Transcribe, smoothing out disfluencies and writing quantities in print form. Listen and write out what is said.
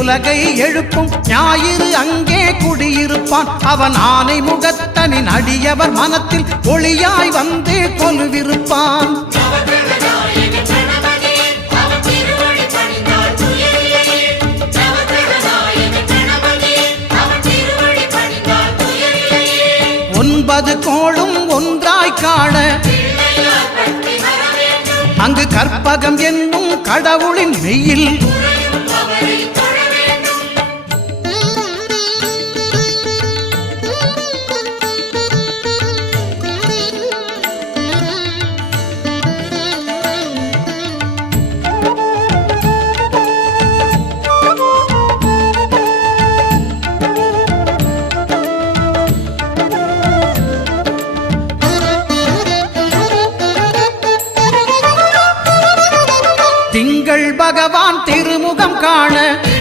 உலகை எழுப்பும் ஞாயிறு அங்கே குடியிருப்பான். அவன் ஆனை முகத்தனின் அடியவர் மனத்தில் ஒளியாய் வந்து கொலுவிருப்பான். ஒன்பது கோளும் ஒன்றாய் காண அங்கு கற்பகம் என்னும் கடவுளின் மெய்யில் திங்கள் பகவான் திருமுகம் காண